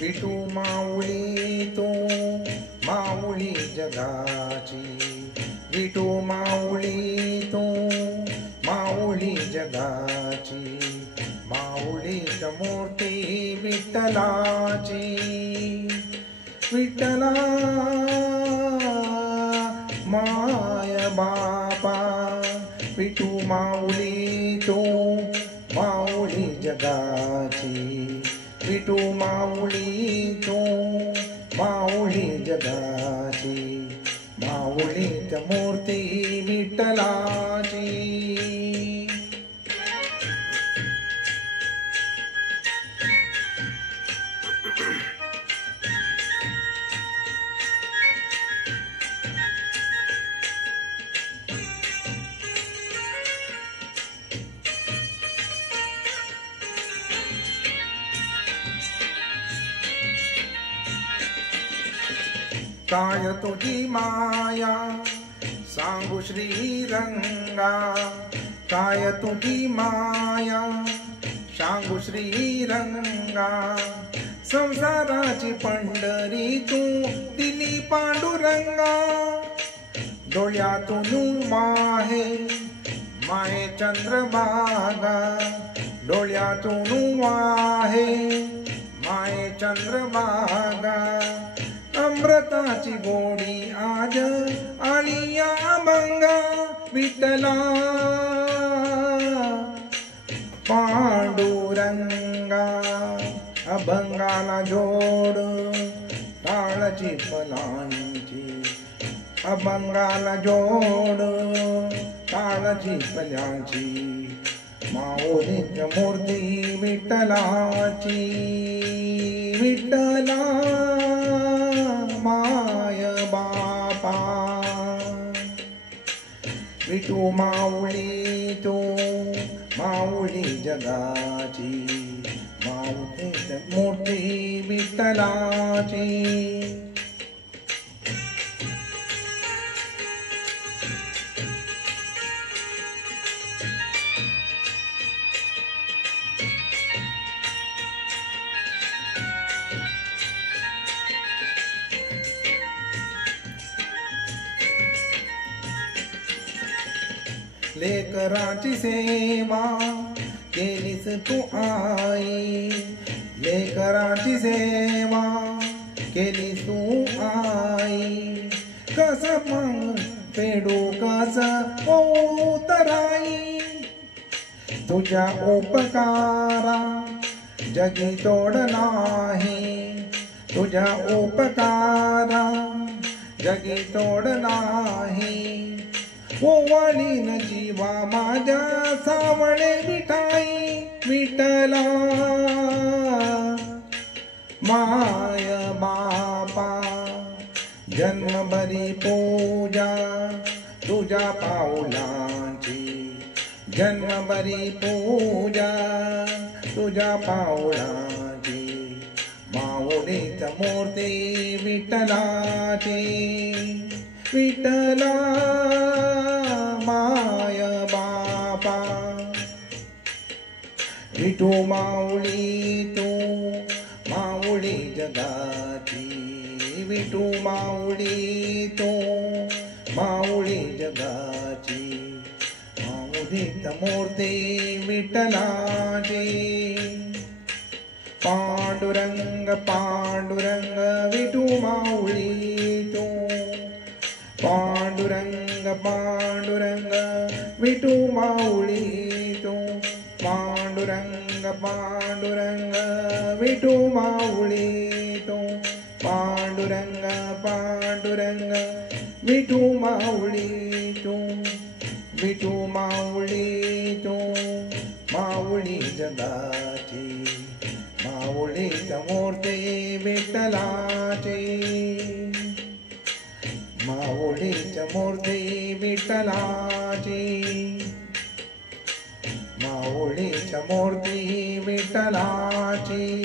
विठू माऊली तू माऊली जगाची, विठू माऊली तू माऊली जगाची, माऊलीच मूर्ती विठ्ठलाची, विठ्ठला माय बापा, विठू माऊली तू माऊली जगाची, विठू माऊली तू माऊली जगाची, माऊलीच मूर्ती विठ्ठलाची. काय तुझी माया सांगू श्रीरंगा, काय तुझी माया सांगू श्रीरंगा, संसाराची पंढरी तू दिली पांडुरंगा, डोळ्यातून माहे माये चंद्रभागा, डोळ्यातून वाहे माये चंद्रभागा, अमृताची गोडी आज आली या अभंगा, विठ्ठला पांडुरंगा, अभंगाला जोड टाळची फलांची, अभंगाला जोड टाळची फलांची, माऊलीच मूर्ती विठ्ठलाची, विठ्ठला माय बापा, विठू माऊली तू माऊली जगाची, माऊलीच मूर्ती विठ्ठलाची. लेकराची सेवा केलीस तू आई, लेकराची सेवा केलीस तू आई, कस मग फेडू कस उतराई, तुझ्या उपकारा जगी तोड नाही, तुझ्या उपकारा जगी तोड नाही, ओवाळीन जीवा माझ्या सावळे विठाई, विठ्ठला माय बापा, जन्मभरी पूजा तुझ्या पाऊलांची, जन्मभरी पूजा तुझ्या पाऊलांची, माऊलीच मूर्ती विठ्ठलाची, विठ्ठला माय बापा, विठू माऊली तू माऊली जगाची, विठू माऊली तू माऊली जगाची, माऊलीच मूर्ती विठ्ठलाची, पांडुरंग पांडुरंग विठू माऊली तू, पांडुरंग पांडुरंग विठू माऊली तू, पांडुरंग पांडुरंग विठू माऊली तू, पांडुरंग पांडुरंग विठू माऊली तू, विठू माऊली तू माऊली जगाची, माऊलीच मूर्ती विठ्ठलाची, माऊलीच मूर्ती विठ्ठलाची, माऊलीच मूर्ती विठ्ठलाची.